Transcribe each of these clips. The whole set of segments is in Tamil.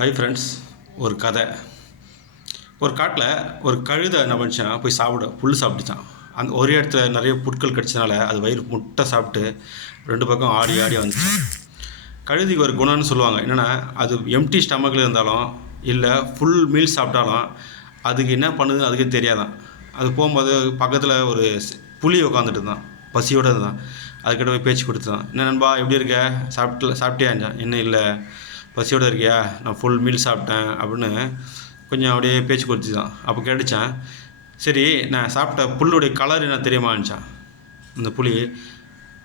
ஹை ஃப்ரெண்ட்ஸ், ஒரு கதை. ஒரு காட்டில் ஒரு கழுதை என்ன பண்ணிச்சான், போய் புல் சாப்பிட்டுச்சான். அந்த ஒரே இடத்துல நிறைய புட்கள் கிடச்சதுனால அது வயிறு முட்டை சாப்பிட்டு ரெண்டு பக்கம் ஆடி ஆடி வந்துச்சான். கழுதிக்கு ஒரு குணம்னு சொல்லுவாங்க. என்னென்னா, அது எம்டி ஸ்டமக்கில் இருந்தாலும் இல்லை ஃபுல் மீல் சாப்பிட்டாலும் அதுக்கு என்ன பண்ணுதுன்னு அதுக்கே தெரியாதான். அது போகும்போது பக்கத்தில் ஒரு புலி உட்காந்துட்டு இருந்தான், பசியோடு இருந்தான். அதுக்கிட்ட போய் பேச்சு கொடுத்துதான், என்ன நண்பா எப்படி இருக்க, சாப்பிட்டியா இருந்தான். என்ன இல்லை, பசியோடு இருக்கியா, நான் ஃபுல் மீல் சாப்பிட்டேன் அப்படின்னு கொஞ்சம் அப்படியே பேச்சு கொடுத்துதான். அப்போ கேட்டுச்சான், சரி நான் சாப்பிட்ட புல்லுடைய கலர் என்ன தெரியுமான்னுச்சான். அந்த புலி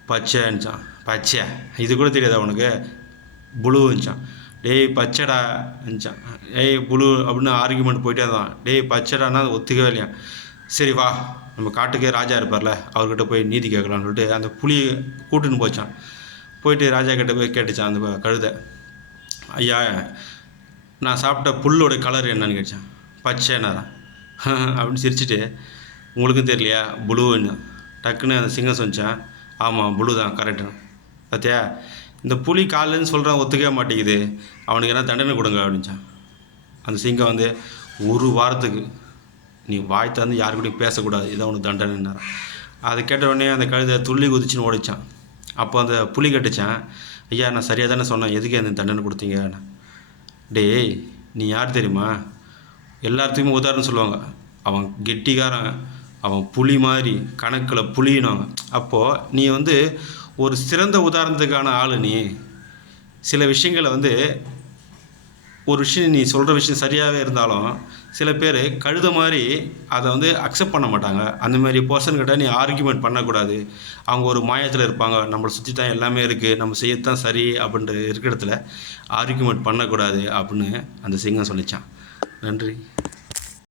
பச்சைன்னுச்சான். பச்சை இது கூட தெரியாதா உனக்கு, புளுன்னுச்சான். டேய் பச்சைடா இருந்துச்சான். ஏய் புளு அப்படின்னு ஆர்கியூமெண்ட் போயிட்டே தான். டேய் பச்சைடானா அது ஒத்துக்கவே இல்லையா. சரி வா, நம்ம காட்டுக்கே ராஜா இருப்பார்ல, அவர்கிட்ட போய் நீதி கேட்கலான்னு சொல்லிட்டு அந்த புலியை கூட்டுன்னு போச்சான். போயிட்டு ராஜா கிட்ட போய் கேட்டுச்சான் அந்த கழுதை, ஐயா நான் சாப்பிட்ட புல்லோட கலர் என்னன்னு கேட்டான். பச்சைன்னாரான். அப்படின்னு சிரிச்சுட்டு, உங்களுக்கும் தெரியலையா, புளுன்னு. டக்குன்னு அந்த சிங்கம் சொன்னான், ஆமாம் புளு தான், கரெக்டுன்னு. பார்த்தியா, இந்த புலி காலின்னு சொல்கிறான், ஒத்துக்கவே மாட்டேங்குது, அவனுக்கு என்ன தண்டனை கொடுங்க அப்படின்ச்சான். அந்த சிங்கம் வந்து, ஒரு வாரத்துக்கு நீ வாய் தந்து யாரு கூடயும் பேசக்கூடாது, இதான் உனக்கு தண்டனைன்னாரான். அதை கேட்ட உடனே அந்த கழுதை துள்ளி குதிச்சுன்னு ஓடிச்சான். அப்போ அந்த புலி கட்டுச்சான், ஐயா நான் சரியாக தானே சொன்னேன், எதுக்கு அந்த தண்டனை கொடுத்தீங்க. டேய் நீ யார் தெரியுமா, எல்லாத்துக்குமே உதாரணம் சொல்லுவாங்க, அவன் கெட்டிக்காரன், அவன் புலி மாதிரி கணக்கில் புலின்னுவாங்க. அப்போது நீ வந்து ஒரு சிறந்த உதாரணத்துக்கான ஆள். நீ சில விஷயங்களை ஒரு விஷயம் நீ சொல்கிற விஷயம் சரியாகவே இருந்தாலும் சில பேர் கழுத மாதிரி அதை அக்செப்ட் பண்ண மாட்டாங்க. அந்தமாரி பர்சன்கிட்ட நீ ஆர்கியூமெண்ட் பண்ணக்கூடாது. அவங்க ஒரு மாயத்தில் இருப்பாங்க, நம்மளை சுற்றி தான் எல்லாமே இருக்குது, நம்ம செய்யத்தான் சரி அப்படின்ற இருக்கிற இடத்துல ஆர்கியூமெண்ட் பண்ணக்கூடாது அப்படின்னு அந்த சிங்கம் சொல்லிச்சான். நன்றி.